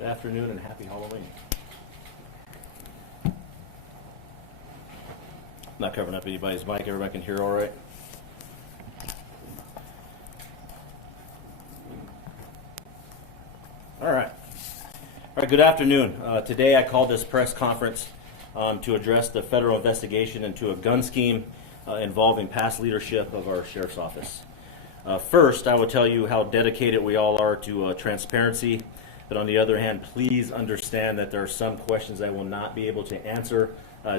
Good afternoon and happy Halloween. Not covering up anybody's mic. Everybody can hear all right? All right. Good afternoon. Today I called this press conference to address the federal investigation into a gun scheme involving past leadership of our sheriff's office. First, I will tell you how dedicated we all are to transparency, but on the other hand, please understand that there are some questions I will not be able to answer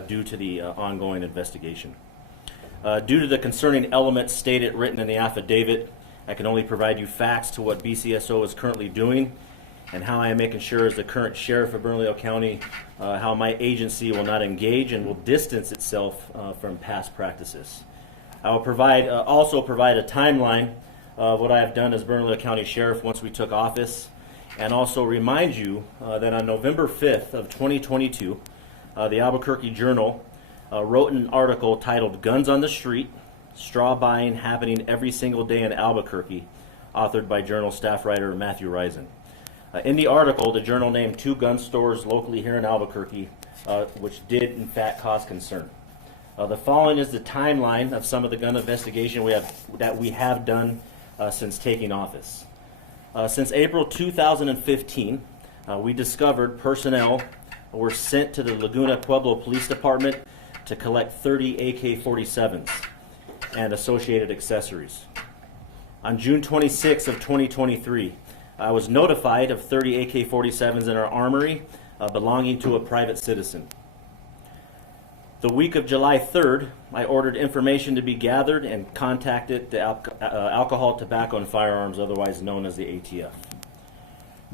due to the ongoing investigation. Due to the concerning elements stated written in the affidavit, I can only provide you facts to what BCSO is currently doing and how I am making sure as the current sheriff of Bernalillo County how my agency will not engage and will distance itself from past practices. I will also provide a timeline of what I have done as Bernalillo County Sheriff once we took office, and also remind you that on November 5th of 2022, the Albuquerque Journal wrote an article titled "Guns on the Street, Straw Buying Happening Every Single Day in Albuquerque," authored by Journal staff writer Matthew Risen. In the article, the Journal named 2 gun stores locally here in Albuquerque, which did in fact cause concern. The following is the timeline of some of the gun investigation that we have done since taking office. Since April 2015, we discovered personnel were sent to the Laguna Pueblo Police Department to collect 30 AK-47s and associated accessories. On June 26 of 2023, I was notified of 30 AK-47s in our armory belonging to a private citizen. The week of July 3rd, I ordered information to be gathered and contacted the Alcohol, Tobacco, and Firearms, otherwise known as the ATF.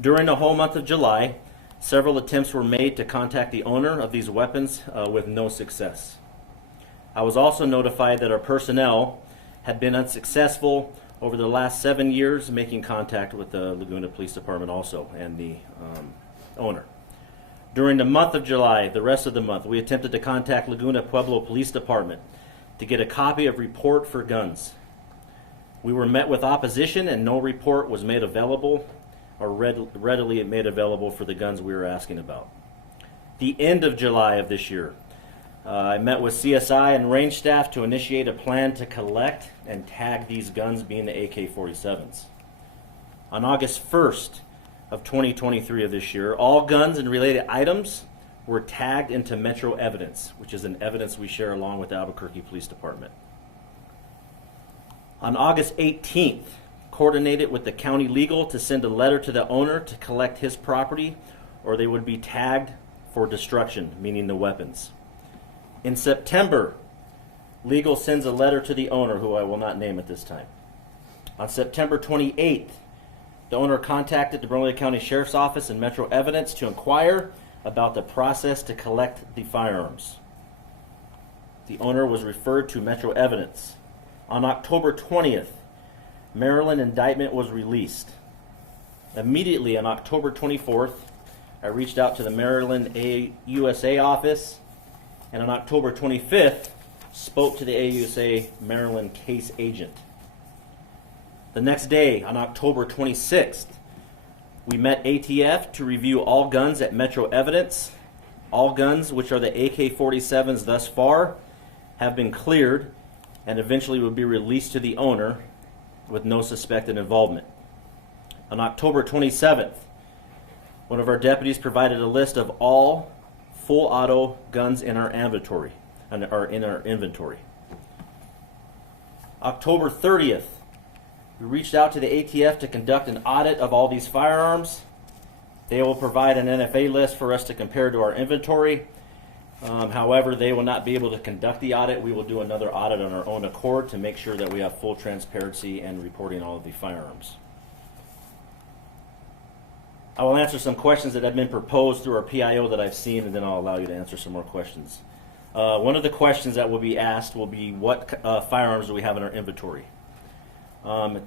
During the whole month of July, several attempts were made to contact the owner of these weapons with no success. I was also notified that our personnel had been unsuccessful over the last 7 years making contact with the Laguna Police Department also and the owner. During the month of July, the rest of the month, we attempted to contact Laguna Pueblo Police Department to get a copy of report for guns. We were met with opposition and no report was made available or readily made available for the guns we were asking about. The end of July of this year, I met with CSI and range staff to initiate a plan to collect and tag these guns, being the AK-47s. On August 1st of 2023 of this year, all guns and related items were tagged into Metro Evidence, which is an evidence we share along with the Albuquerque Police Department. On August 18th, coordinated with the county legal to send a letter to the owner to collect his property, or they would be tagged for destruction, meaning the weapons. In September, legal sends a letter to the owner, who I will not name at this time. On September 28th, the owner contacted the Bernalillo County Sheriff's Office and Metro Evidence to inquire about the process to collect the firearms. The owner was referred to Metro Evidence. On October 20th, Maryland indictment was released. Immediately on October 24th, I reached out to the Maryland AUSA office, and on October 25th, spoke to the AUSA Maryland case agent. The next day, on October 26th, we met ATF to review all guns at Metro Evidence. All guns, which are the AK-47s thus far, have been cleared and eventually will be released to the owner with no suspected involvement. On October 27th, one of our deputies provided a list of all full auto guns in our inventory. October 30th, we reached out to the ATF to conduct an audit of all these firearms. They will provide an NFA list for us to compare to our inventory. However, they will not be able to conduct the audit. We will do another audit on our own accord to make sure that we have full transparency and reporting all of the firearms. I will answer some questions that have been proposed through our PIO that I've seen, and then I'll allow you to answer some more questions. One of the questions that will be asked will be, what firearms do we have in our inventory?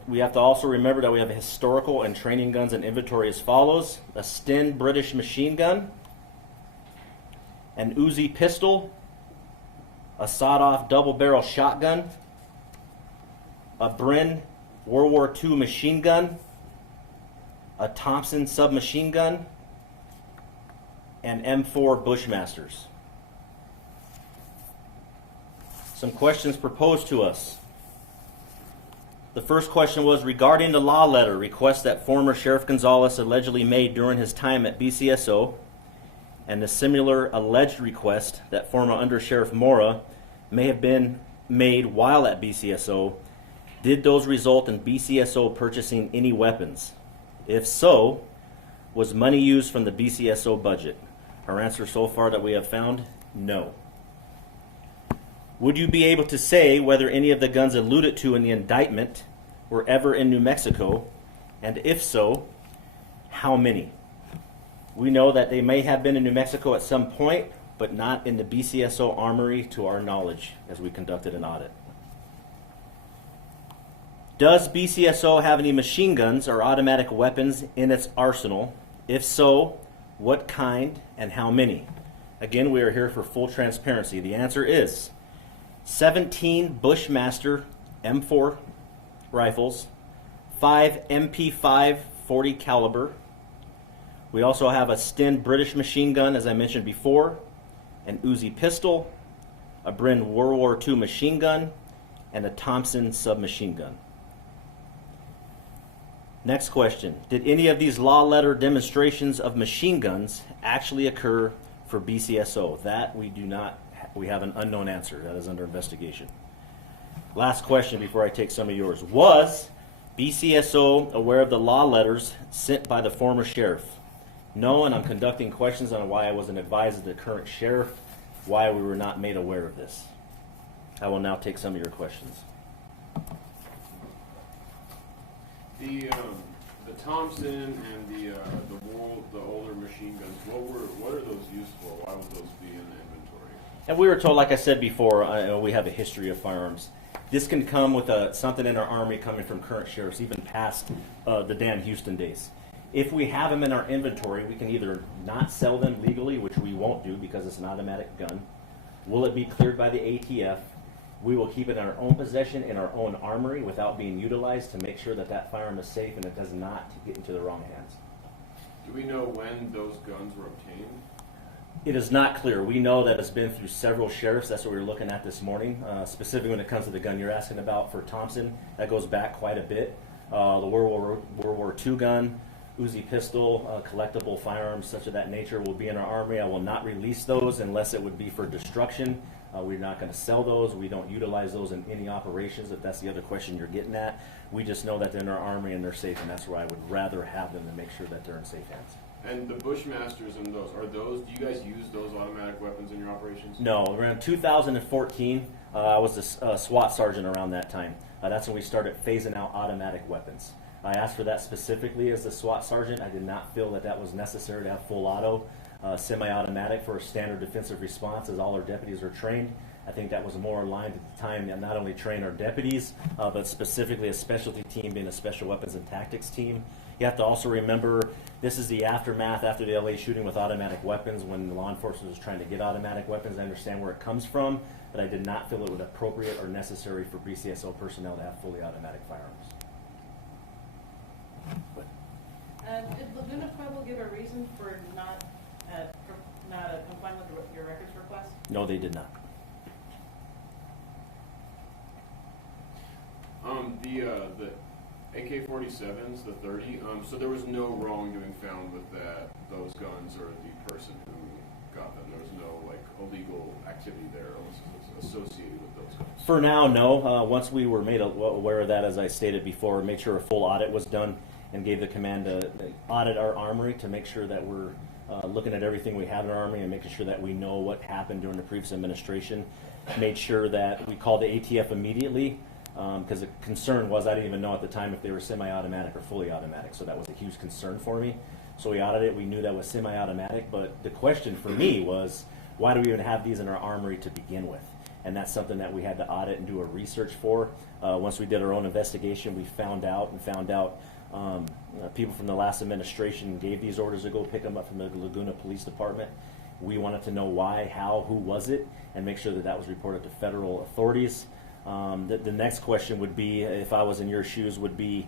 We have to also remember that we have historical and training guns in inventory as follows: a Sten British machine gun, an Uzi pistol, a sawed-off double-barrel shotgun, a Bren World War II machine gun, a Thompson submachine gun, and M4 Bushmasters. Some questions proposed to us. The first question was regarding the law letter request that former Sheriff Gonzalez allegedly made during his time at BCSO, and the similar alleged request that former Under Sheriff Mora may have been made while at BCSO. Did those result in BCSO purchasing any weapons? If so, was money used from the BCSO budget? Our answer so far that we have found, no. Would you be able to say whether any of the guns alluded to in the indictment were ever in New Mexico, and if so, how many? We know that they may have been in New Mexico at some point, but not in the BCSO armory to our knowledge as we conducted an audit. Does BCSO have any machine guns or automatic weapons in its arsenal? If so, what kind and how many? Again, we are here for full transparency. The answer is 17 Bushmaster M4 rifles, 5 MP5 .40 caliber. We also have a Sten British machine gun, as I mentioned before, an Uzi pistol, a Bren World War II machine gun, and a Thompson submachine gun. Next question. Did any of these law letter demonstrations of machine guns actually occur for BCSO? That we do not. We have an unknown answer. That is under investigation. Last question before I take some of yours. Was BCSO aware of the law letters sent by the former sheriff? No, and I'm conducting questions on why I wasn't advised of the current sheriff, why we were not made aware of this. I will now take some of your questions. The Thompson and the older machine guns, what are those used for? Why would those be in the inventory? And we were told, like I said before, we have a history of firearms. This can come with something in our armory coming from current sheriffs, even past the Dan Houston days. If we have them in our inventory, we can either not sell them legally, which we won't do because it's an automatic gun. Will it be cleared by the ATF? We will keep it in our own possession, in our own armory, without being utilized to make sure that that firearm is safe and it does not get into the wrong hands. Do we know when those guns were obtained? It is not clear. We know that it's been through several sheriffs. That's what we were looking at this morning. Specifically when it comes to the gun you're asking about for Thompson, that goes back quite a bit. The World War II gun, Uzi pistol, collectible firearms such of that nature will be in our armory. I will not release those unless it would be for destruction. We're not going to sell those. We don't utilize those in any operations, if that's the other question you're getting at. We just know that they're in our armory and they're safe, and that's where I would rather have them to make sure that they're in safe hands. And the Bushmasters and do you guys use those automatic weapons in your operations? No, around 2014, I was a SWAT sergeant around that time. That's when we started phasing out automatic weapons. I asked for that specifically as a SWAT sergeant. I did not feel that that was necessary to have full auto. Semi-automatic for a standard defensive response, as all our deputies are trained. I think that was more aligned at the time to not only train our deputies, but specifically a specialty team being a special weapons and tactics team. You have to also remember this is the aftermath after the LA shooting with automatic weapons when the law enforcement was trying to get automatic weapons. I understand where it comes from, but I did not feel it was appropriate or necessary for BCSO personnel to have fully automatic firearms. Did Laguna Pueblo give a reason for not complying with your records request? No, they did not. The AK-47s, the 30. So there was no wrongdoing found with those guns or the person who got them. There was no illegal activity there associated with those guns. For now, no. Once we were made aware of that, as I stated before, made sure a full audit was done and gave the command to audit our armory to make sure that we're looking at everything we have in our armory and making sure that we know what happened during the previous administration. Made sure that we called the ATF immediately because the concern was I didn't even know at the time if they were semi-automatic or fully automatic, so that was a huge concern for me. So we audited it. We knew that was semi-automatic, but the question for me was, why do we even have these in our armory to begin with? And that's something that we had to audit and do a research for. Once we did our own investigation, we found out people from the last administration gave these orders to go pick them up from the Laguna Police Department. We wanted to know why, how, who was it, and make sure that that was reported to federal authorities. The next question would be, if I was in your shoes, would be,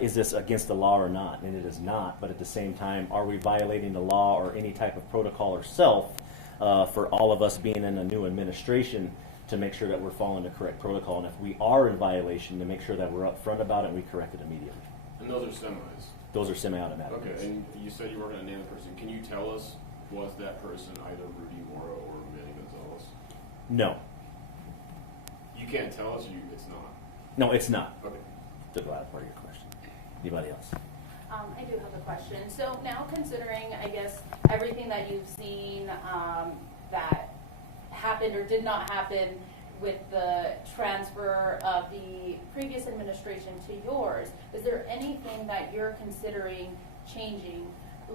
is this against the law or not? And it is not, but at the same time, are we violating the law or any type of protocol ourselves for all of us being in a new administration to make sure that we're following the correct protocol? And if we are in violation, to make sure that we're upfront about it and we correct it immediately. And those are semis. Those are semi-automatic. Okay, and you said you were going to name the person. Can you tell us, was that person either Rudy Mora or Manny Gonzalez? No. You can't tell us, it's not. No, it's not. Okay. The latter part of your question. Anybody else? I do have a question. So now considering, I guess, everything that you've seen that happened or did not happen with the transfer of the previous administration to yours, is there anything that you're considering changing,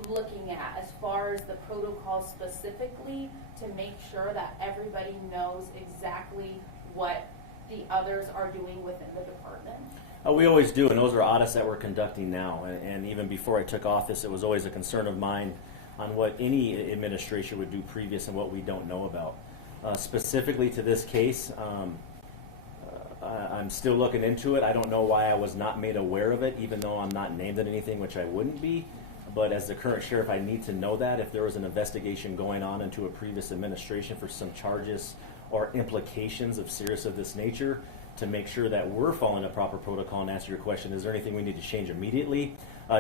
looking at as far as the protocol specifically to make sure that everybody knows exactly what the others are doing within the department? We always do, and those are audits that we're conducting now. And even before I took office, it was always a concern of mine on what any administration would do previous and what we don't know about. Specifically to this case, I'm still looking into it. I don't know why I was not made aware of it, even though I'm not named in anything, which I wouldn't be. But as the current sheriff, I need to know that if there was an investigation going on into a previous administration for some charges or implications of serious of this nature, to make sure that we're following the proper protocol. And answer your question, is there anything we need to change immediately?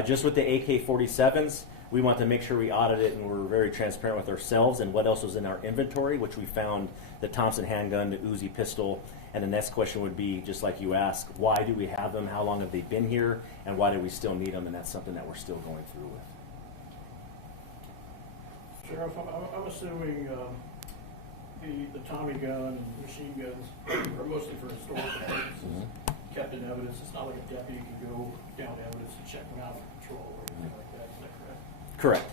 Just with the AK-47s, we want to make sure we audit it and we're very transparent with ourselves and what else was in our inventory, which we found the Thompson handgun, the Uzi pistol, and the next question would be, just like you asked, why do we have them, how long have they been here, and why do we still need them? And that's something that we're still going through with. Sheriff, I'm assuming the Tommy gun and machine guns are mostly for historical purposes, kept in evidence. It's not like a deputy can go down evidence and check them out for patrol or anything like that. Is that correct? Correct.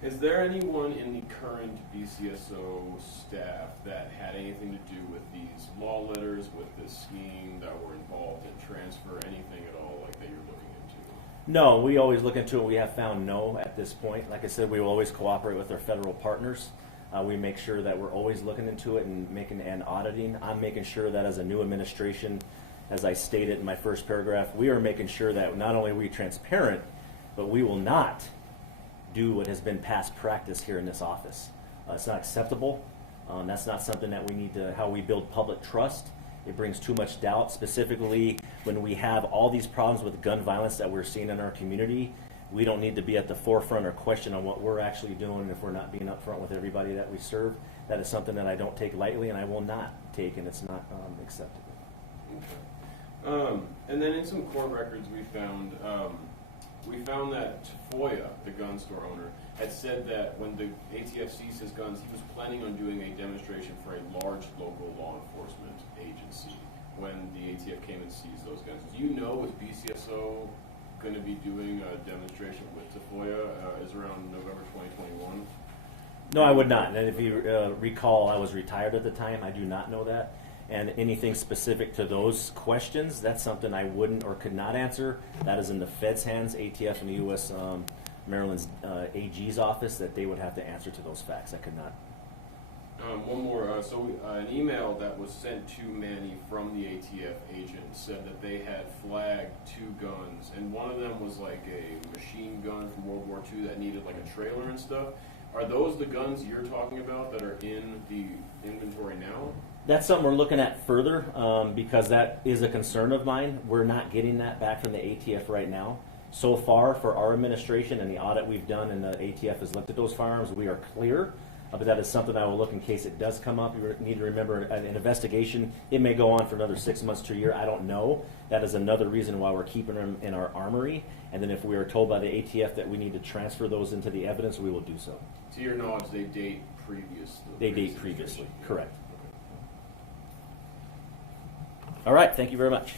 Is there anyone in the current BCSO staff that had anything to do with these law letters, with this scheme, that were involved in transfer, anything at all like that you're looking into? No, we always look into it. We have found no at this point. Like I said, we will always cooperate with our federal partners. We make sure that we're always looking into it and making and auditing. I'm making sure that as a new administration, as I stated in my first paragraph, we are making sure that not only are we transparent, but we will not do what has been past practice here in this office. It's not acceptable. That's not something that we need to, how we build public trust. It brings too much doubt, specifically when we have all these problems with gun violence that we're seeing in our community. We don't need to be at the forefront or question on what we're actually doing if we're not being upfront with everybody that we serve. That is something that I don't take lightly and I will not take, and it's not acceptable. Okay. And then in some court records we found that Tafoya, the gun store owner, had said that when the ATF seized his guns, he was planning on doing a demonstration for a large local law enforcement agency when the ATF came and seized those guns. Do you know, is BCSO going to be doing a demonstration with Tafoya is around November 2021? No, I would not. And if you recall, I was retired at the time. I do not know that. And anything specific to those questions, that's something I wouldn't or could not answer. That is in the Fed's hands, ATF and the U.S. Maryland's AG's office, that they would have to answer to those facts. I could not. One more. An email that was sent to Manny from the ATF agent said that they had flagged 2 guns, and one of them was like a machine gun from World War II that needed like a trailer and stuff. Are those the guns you're talking about that are in the inventory now? That's something we're looking at further because that is a concern of mine. We're not getting that back from the ATF right now. So far, for our administration and the audit we've done and the ATF has looked at those firearms, we are clear. But that is something I will look in case it does come up. You need to remember an investigation, it may go on for another 6 months to a year. I don't know. That is another reason why we're keeping them in our armory. And then if we are told by the ATF that we need to transfer those into the evidence, we will do so. To your knowledge, they date previous. They date previously, correct. All right, thank you very much.